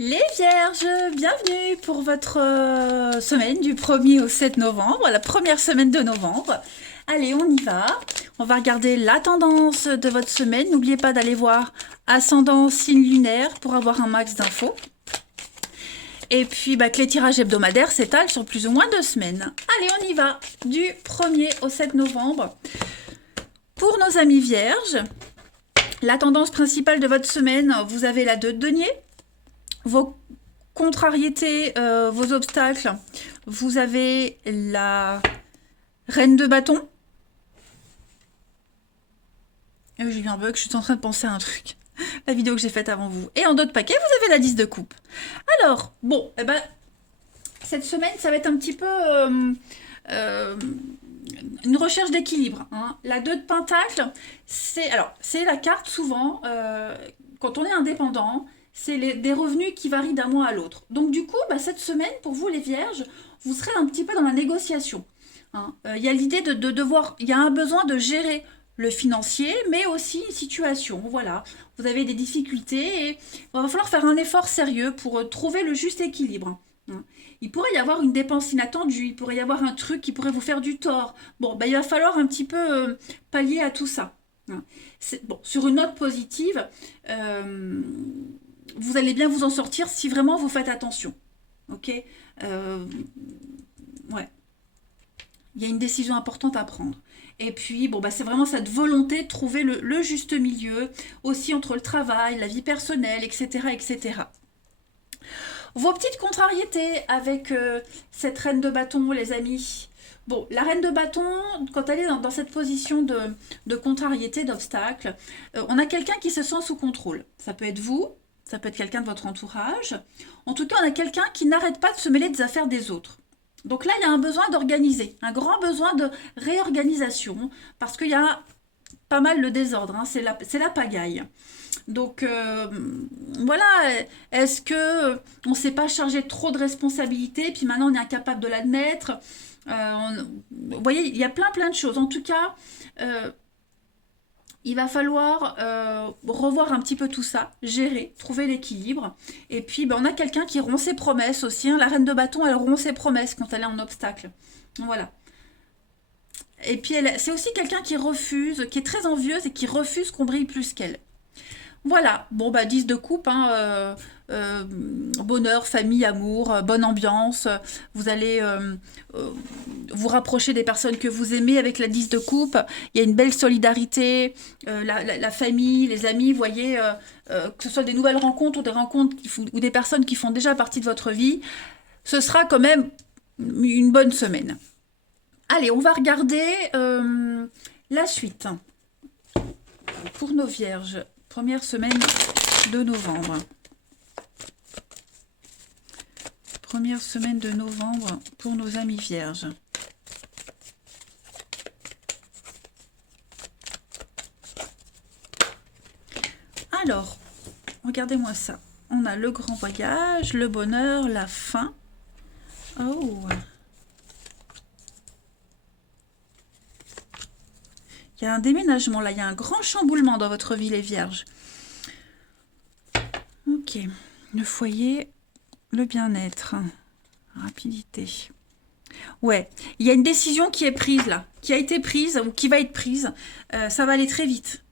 Les Vierges, bienvenue pour votre semaine du 1er au 7 novembre, la première semaine de novembre. Allez, on y va. On va regarder la tendance de votre semaine. N'oubliez pas d'aller voir ascendant signe lunaire pour avoir un max d'infos. Et puis que les tirages hebdomadaires s'étalent sur plus ou moins 2 semaines. Allez, on y va. Du 1er au 7 novembre. Pour nos amis Vierges, la tendance principale de votre semaine, vous avez la 2 de denier. Vos contrariétés, vos obstacles, vous avez la reine de bâton. J'ai eu un bug, je suis en train de penser à un truc. La vidéo que j'ai faite avant vous. Et en d'autres paquets, vous avez la 10 de coupe. Alors, bon, cette semaine, ça va être un petit peu une recherche d'équilibre. Hein. La 2 de pentacle, c'est la carte souvent, quand on est indépendant, c'est des revenus qui varient d'un mois à l'autre. Donc du coup, cette semaine, pour vous les vierges, vous serez un petit peu dans la négociation. Hein. Y a l'idée de devoir, il y a un besoin de gérer le financier, mais aussi une situation. Voilà, vous avez des difficultés et il va falloir faire un effort sérieux pour trouver le juste équilibre. Hein. Il pourrait y avoir une dépense inattendue, il pourrait y avoir un truc qui pourrait vous faire du tort. Bon, il va falloir un petit peu pallier à tout ça. Hein. Bon, sur une note positive, vous allez bien vous en sortir si vraiment vous faites attention. Ok ouais. Il y a une décision importante à prendre. Et puis, c'est vraiment cette volonté de trouver le juste milieu, aussi entre le travail, la vie personnelle, etc., etc. Vos petites contrariétés avec cette reine de bâton, les amis. Bon, la reine de bâton, quand elle est dans cette position de contrariété, d'obstacle, on a quelqu'un qui se sent sous contrôle. Ça peut être vous, ça peut être quelqu'un de votre entourage. En tout cas, on a quelqu'un qui n'arrête pas de se mêler des affaires des autres. Donc là, il y a un besoin d'organiser, un grand besoin de réorganisation, parce qu'il y a pas mal le désordre, hein, c'est la pagaille. Donc voilà, est-ce que on ne s'est pas chargé trop de responsabilités, puis maintenant on est incapable de l'admettre. Vous voyez, il y a plein de choses. En tout cas, il va falloir revoir un petit peu tout ça, gérer, trouver l'équilibre. Et puis, on a quelqu'un qui rompt ses promesses aussi. Hein. La reine de bâton, elle rompt ses promesses quand elle est en obstacle. Voilà. Et puis, c'est aussi quelqu'un qui refuse, qui est très envieuse et qui refuse qu'on brille plus qu'elle. Voilà, 10 de coupe, hein, bonheur, famille, amour, bonne ambiance. Vous allez vous rapprocher des personnes que vous aimez avec la 10 de coupe. Il y a une belle solidarité, la famille, les amis, vous voyez, que ce soit des nouvelles rencontres ou des rencontres ou des personnes qui font déjà partie de votre vie. Ce sera quand même une bonne semaine. Allez, on va regarder la suite pour nos vierges. Première semaine de novembre. Première semaine de novembre pour nos amis vierges. Alors, regardez-moi ça. On a le grand voyage, le bonheur, la fin. Oh! Il y a un déménagement, là, il y a un grand chamboulement dans votre vie, les vierges. Ok, le foyer, le bien-être, rapidité. Ouais, il y a une décision qui est prise, là, qui a été prise ou qui va être prise. Ça va aller très vite.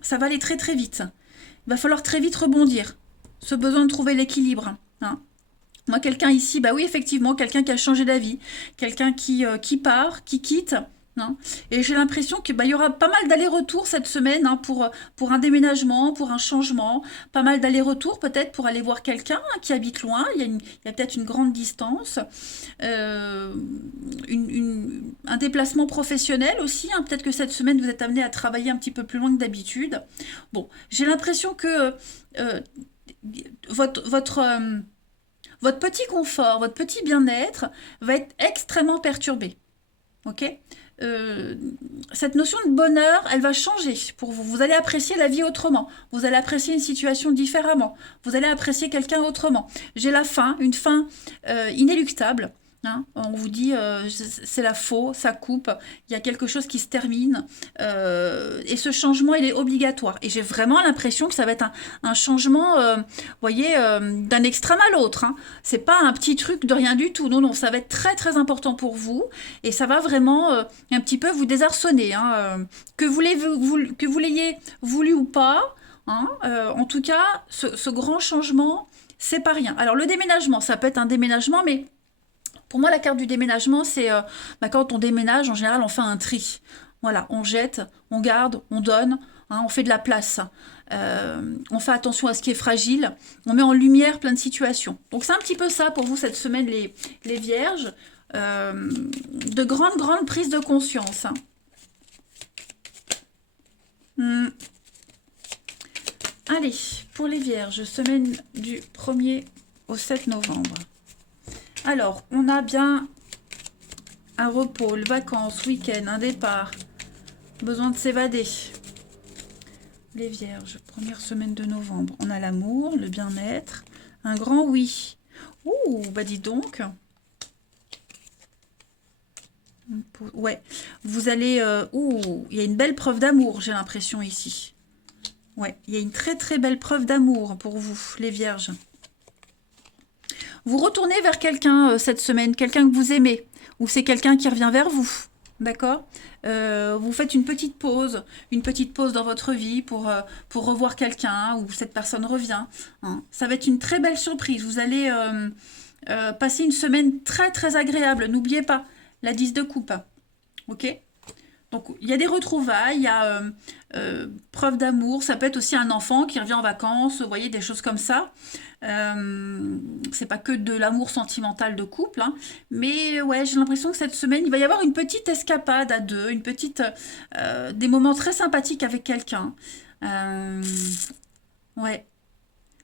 Ça va aller très très vite. Il va falloir très vite rebondir. Ce besoin de trouver l'équilibre. Hein. Moi, quelqu'un ici, oui, effectivement, quelqu'un qui a changé d'avis, quelqu'un qui part, qui quitte. Hein. Et j'ai l'impression qu'il y aura pas mal d'allers-retours cette semaine hein, pour un déménagement, pour un changement, pas mal d'allers-retours peut-être pour aller voir quelqu'un hein, qui habite loin, il y a peut-être une grande distance, un déplacement professionnel aussi, hein, peut-être que cette semaine vous êtes amené à travailler un petit peu plus loin que d'habitude. Bon, j'ai l'impression que votre petit confort, votre petit bien-être va être extrêmement perturbé. Ok cette notion de bonheur, elle va changer pour vous. Vous allez apprécier la vie autrement. Vous allez apprécier une situation différemment. Vous allez apprécier quelqu'un autrement. J'ai la fin, une fin inéluctable. Hein. On vous dit, c'est la faux, ça coupe, il y a quelque chose qui se termine, et ce changement, il est obligatoire. Et j'ai vraiment l'impression que ça va être un changement, vous voyez, d'un extrême à l'autre. Hein. C'est pas un petit truc de rien du tout. Non, non, ça va être très très important pour vous, et ça va vraiment un petit peu vous désarçonner. Hein, que vous l'ayez voulu ou pas. Hein, en tout cas, ce grand changement, c'est pas rien. Alors le déménagement, ça peut être un déménagement, mais pour moi, la carte du déménagement, c'est quand on déménage, en général, on fait un tri. Voilà, on jette, on garde, on donne, hein, on fait de la place. On fait attention à ce qui est fragile. On met en lumière plein de situations. Donc c'est un petit peu ça pour vous cette semaine, les vierges. De grandes prises de conscience. Hein. Allez, pour les vierges, semaine du 1er au 7 novembre. Alors, on a bien un repos, vacances, week-end, un départ, besoin de s'évader. Les vierges, première semaine de novembre. On a l'amour, le bien-être, un grand oui. Ouh, bah dis donc. Ouais, vous allez... ouh, il y a une belle preuve d'amour, j'ai l'impression ici. Ouais, il y a une très très belle preuve d'amour pour vous, les vierges. Vous retournez vers quelqu'un cette semaine, quelqu'un que vous aimez, ou c'est quelqu'un qui revient vers vous, d'accord? Vous faites une petite pause dans votre vie pour revoir quelqu'un, ou cette personne revient. Hein. Ça va être une très belle surprise. Vous allez passer une semaine très très agréable. N'oubliez pas, la 10 de coupe, ok? Donc, il y a des retrouvailles, il y a preuve d'amour. Ça peut être aussi un enfant qui revient en vacances, vous voyez, des choses comme ça. C'est pas que de l'amour sentimental de couple. Hein. Mais ouais, j'ai l'impression que cette semaine, il va y avoir une petite escapade à deux, des moments très sympathiques avec quelqu'un. Ouais,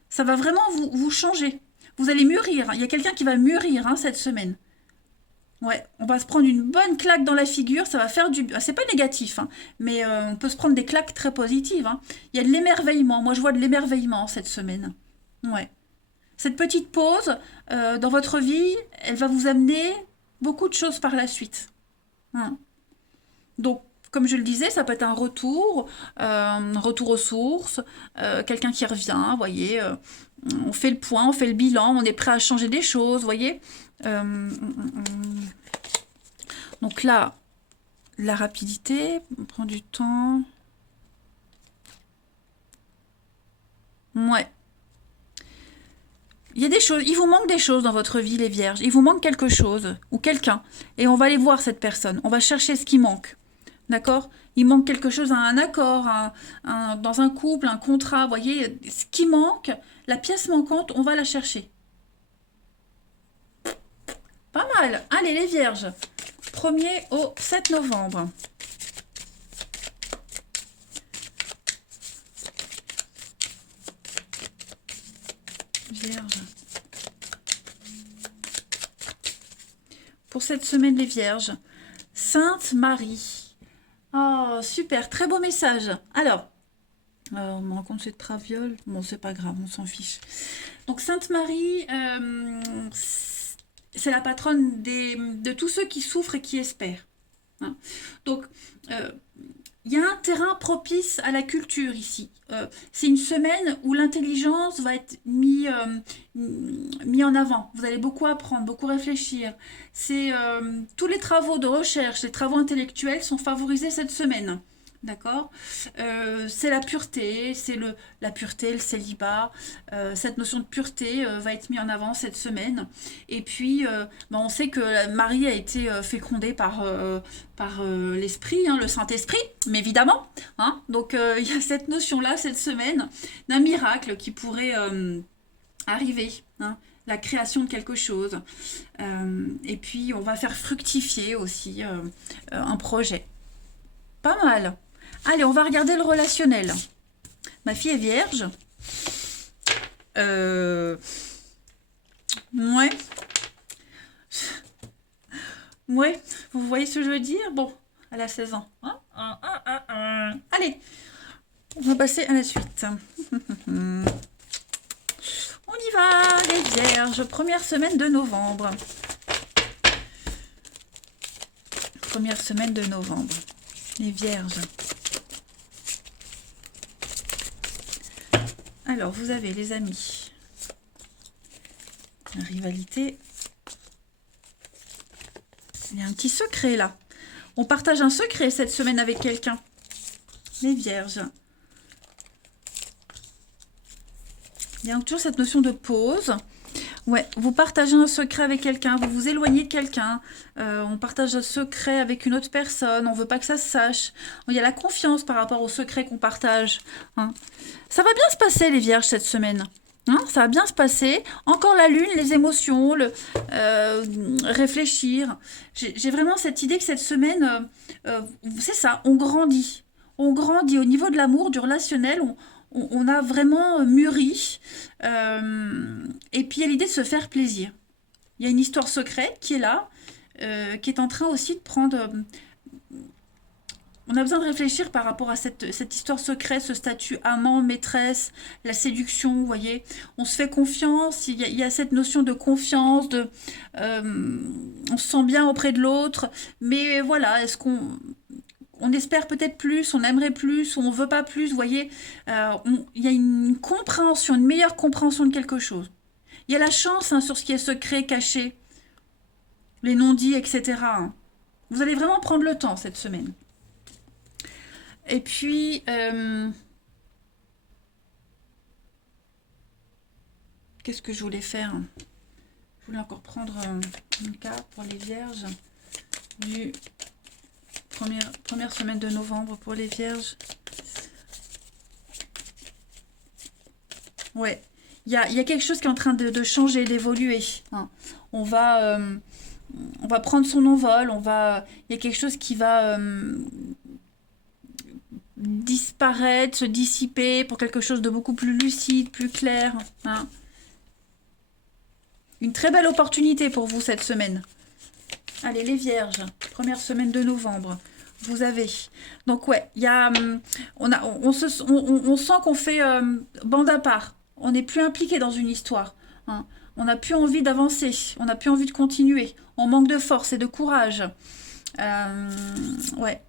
ça va vraiment vous changer. Vous allez mûrir. Il y a quelqu'un qui va mûrir hein, cette semaine. Ouais, on va se prendre une bonne claque dans la figure, ça va faire du... C'est pas négatif, hein, mais on peut se prendre des claques très positives. Hein. Il y a de l'émerveillement, moi je vois de l'émerveillement cette semaine. Ouais. Cette petite pause dans votre vie, elle va vous amener beaucoup de choses par la suite. Hein. Donc, comme je le disais, ça peut être un retour aux sources, quelqu'un qui revient, vous voyez, on fait le point, on fait le bilan, on est prêt à changer des choses, vous voyez. Donc là, la rapidité, on prend du temps. Ouais. Il y a des choses, il vous manque des choses dans votre vie, les vierges. Il vous manque quelque chose ou quelqu'un. Et on va aller voir cette personne. On va chercher ce qui manque. D'accord? Il manque quelque chose, un accord, dans un couple, un contrat. Vous voyez, ce qui manque, la pièce manquante, on va la chercher. Pas mal. Allez, les vierges. 1er au 7 novembre. Vierges. Pour cette semaine, les vierges. Sainte Marie. Oh, super. Très beau message. Alors, on me rend compte c'est de traviole. Bon, c'est pas grave, on s'en fiche. Donc, Sainte Marie, c'est la patronne de tous ceux qui souffrent et qui espèrent. Hein. Donc, il y a un terrain propice à la culture ici. C'est une semaine où l'intelligence va être mis en avant. Vous allez beaucoup apprendre, beaucoup réfléchir. Tous les travaux de recherche, les travaux intellectuels sont favorisés cette semaine. D'accord? C'est la pureté, la pureté, le célibat. Cette notion de pureté va être mise en avant cette semaine. Et puis, on sait que Marie a été fécondée par l'Esprit, hein, le Saint-Esprit, mais évidemment. Hein, donc, il y a cette notion-là cette semaine d'un miracle qui pourrait arriver. Hein, la création de quelque chose. Et puis, on va faire fructifier aussi un projet. Pas mal. Allez, on va regarder le relationnel. Ma fille est vierge. Ouais. Ouais, vous voyez ce que je veux dire? Bon, elle a 16 ans. Hein. Allez, on va passer à la suite. On y va, les vierges. Première semaine de novembre. première semaine de novembre. Les Vierges. Alors, vous avez les amis. La rivalité. Il y a un petit secret là. On partage un secret cette semaine avec quelqu'un. Les Vierges. Il y a toujours cette notion de pause. Ouais, vous partagez un secret avec quelqu'un, vous vous éloignez de quelqu'un, on partage un secret avec une autre personne, on veut pas que ça se sache. Il y a la confiance par rapport au secret qu'on partage. Hein. Ça va bien se passer les Vierges cette semaine. Hein, ça va bien se passer. Encore la lune, les émotions, réfléchir. J'ai vraiment cette idée que cette semaine, c'est ça, on grandit. On grandit au niveau de l'amour, du relationnel, on a vraiment mûri. Et puis il y a l'idée de se faire plaisir. Il y a une histoire secrète qui est là, qui est en train aussi de prendre... on a besoin de réfléchir par rapport à cette histoire secrète, ce statut amant, maîtresse, la séduction, vous voyez. On se fait confiance, il y a cette notion de confiance, on se sent bien auprès de l'autre, mais voilà, est-ce qu'on... On espère peut-être plus, on aimerait plus, ou on veut pas plus, vous voyez. Il y a une compréhension, une meilleure compréhension de quelque chose. Il y a la chance hein, sur ce qui est secret, caché, les non-dits, etc. hein. Vous allez vraiment prendre le temps cette semaine. Et puis, qu'est-ce que je voulais faire? Je voulais encore prendre un cas pour les Vierges du... Première semaine de novembre pour les Vierges. Ouais, il y a quelque chose qui est en train de changer, d'évoluer. Hein. On va prendre son envol, il y a quelque chose qui va disparaître, se dissiper pour quelque chose de beaucoup plus lucide, plus clair. Hein. Une très belle opportunité pour vous cette semaine. Allez, les Vierges, première semaine de novembre, vous avez. Donc ouais, il y a, on sent qu'on fait bande à part. On n'est plus impliqué dans une histoire. Hein. On n'a plus envie d'avancer. On n'a plus envie de continuer. On manque de force et de courage. Ouais.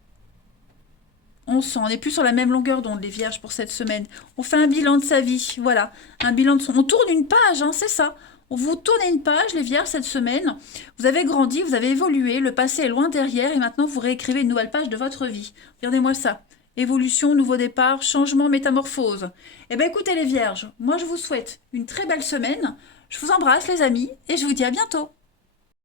On sent, on n'est plus sur la même longueur d'onde, les Vierges, pour cette semaine. On fait un bilan de sa vie. Voilà. Un bilan de son... On tourne une page, hein, c'est ça. On vous tourne une page, les Vierges, cette semaine. Vous avez grandi, vous avez évolué, le passé est loin derrière et maintenant vous réécrivez une nouvelle page de votre vie. Regardez-moi ça. Évolution, nouveau départ, changement, métamorphose. Eh bien écoutez les Vierges, moi je vous souhaite une très belle semaine. Je vous embrasse les amis et je vous dis à bientôt.